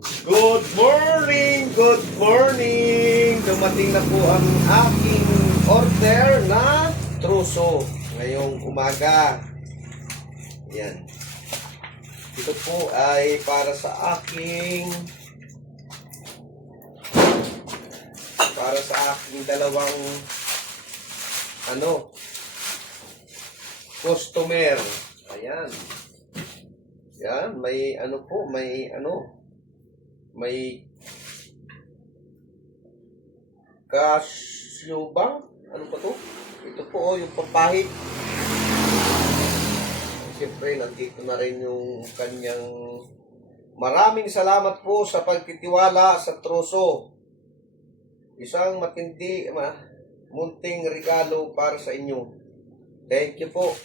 Good morning! Good morning! Dumating na po ang aking order na truso ngayong umaga. Yan. Ito po ay para sa aking dalawang customer. Ayan. Yan, may may Casio ba? Ano pa to? Ito po yung papahit. Siyempre, nandito na rin yung kanyang maraming salamat po sa pagtitiwala sa truso. Isang munting regalo para sa inyo. Thank you po.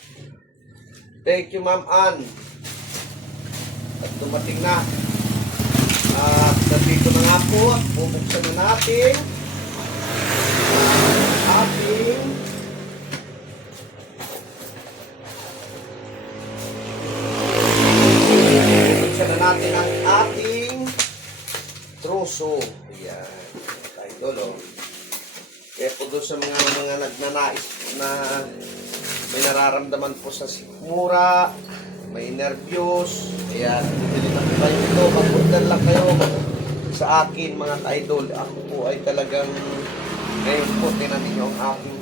Thank you, Ma'am Ann. At dumating na. At nandito na nga po at bubuksan na natin ang ating truso. Ayan. Idol, oh. Kaya po doon sa mga nagnanais na may nararamdaman po sa sikmura, may nervyos, ayan, bibili na po kayo ito, mag-order lang kayo sa akin mga ka-idol. Ako po ay talagang ngayon po tinanin nyo ang aking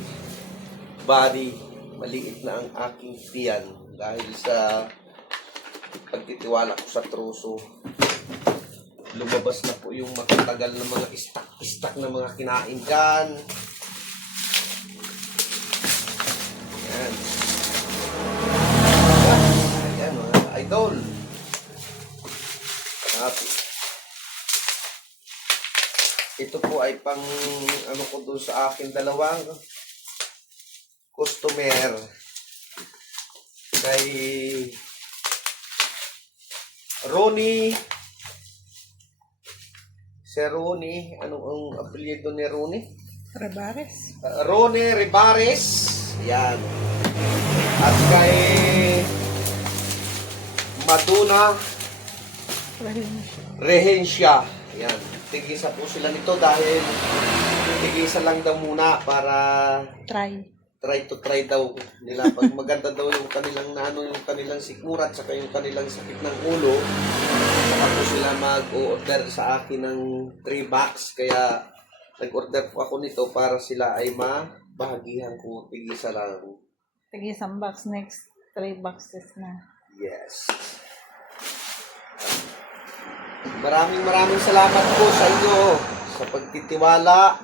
body, maliit na ang aking tiyan dahil sa pagtitiwala ko sa truso. Lumabas na po yung matatagal na mga istak na mga kinain dyan. Ayan. Ayan mga idol. At ito po ay pang ko doon sa akin dalawang customer. Kay Ronnie. Si Ronnie, anong ang apelyido ni Ronnie? Ribares. Ronnie Ribares. Yan. At kay Maduna Rehencia. Yan. Tigisa po sila nito dahil tigisa lang daw muna para try to try daw nila. Pag maganda daw yung kanilang yung kanilang sikmura at saka yung kanilang sakit ng ulo, saka po sila mag-order sa akin ng 3 box. Kaya nag-order po ako nito para sila ay mabahagihan ko. Tigisa lang. Tig-isang box, next 3 boxes na. Yes. Maraming salamat po sa inyo sa pagtitiwala